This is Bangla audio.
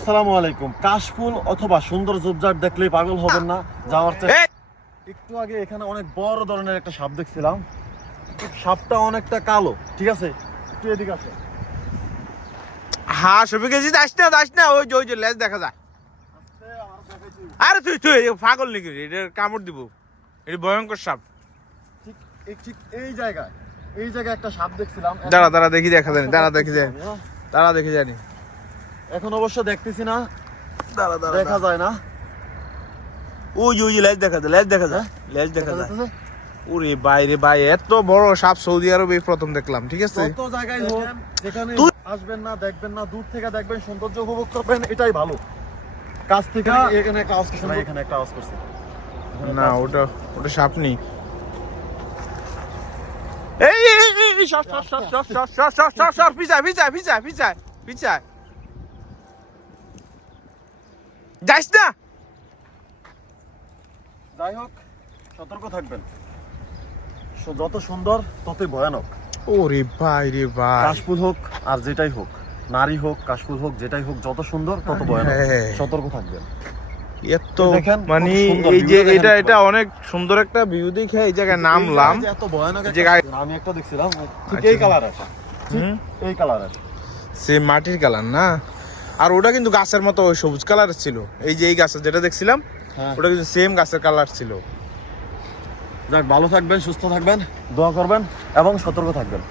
আসসালামু আলাইকুম। কাশফুল অথবা সুন্দর ঝোপঝাড় দেখলেই পাগল হবেন না। যাওয়ার একটু আগে এখানে অনেক বড় ধরনের একটা সাপ দেখছিলাম। সাপটা অনেকটা কালো ঠিক আছে? একটু এদিকে আসো। হ্যাঁ সবে গেছি যাস না যাস না ওই যে ওই যে লেজ দেখা যায়। আরে তুই তুই পাগল নাকি? রে? এটা কামড় দিব। এটা ভয়ঙ্কর সাপ। ঠিক এই ঠিক এই জায়গায় এই জায়গায় একটা সাপ দেখছিলাম। দাঁড়া দাঁড়া দেখি দেখা জানি দাঁড়া দেখি জানি দাঁড়া দেখি জানি। এখন অবশ্য দেখতেছি না দাঁড়া দেখা যায় না ওই ওই লেজ দেখা যায় লেজ দেখা যায় লেজ দেখা যায় ওরে বাইরে ভাই এত বড় সাপ সৌদি আরবে প্রথম দেখলাম ঠিক আছে যত জায়গায় হোক যেখানে আসবেন না দেখবেন না দূর থেকে দেখবেন সৌন্দর্য উপভোগ করবেন এটাই ভালো কাছ থেকে এখানে একটা আওয়াজ করছে এখানে একটা আওয়াজ করছে না ওটা ওটা সাপ নেই এই এই, সর সর সর সর সর সর সর সর পিছায় পিছায় পিছায় পিছায় পিছায় যাইস না। যাই হোক সতর্ক থাকবেন। যত সুন্দর ততই ভয়ানক। ওরে ভাই রে ভাই। কাশফুল হোক আর যেটাই হোক নারী হোক কাশফুল হোক যেটাই হোক যত সুন্দর তত ভয়ানক। সতর্ক থাকবেন। এত দেখেন, মানে এই যে এটা এটা অনেক সুন্দর একটা ভিউ দেখে এই জায়গায় নামলাম। এত ভয়ানক যে আমি একটা দেখছিলাম ঠিক আচ্ছা। এই কালার আছে ঠিক। এই কালার আছে সে মাটির কালার না? আর ওটা কিন্তু গাছের মতো ওই সবুজ কালার ছিল। এই যে এই গাছের যেটা দেখছিলাম হ্যাঁ। ওটা কিন্তু সেম গাছের কালার ছিল। যাক ভালো থাকবেন সুস্থ থাকবেন। দোয়া করবেন এবং সতর্ক থাকবেন।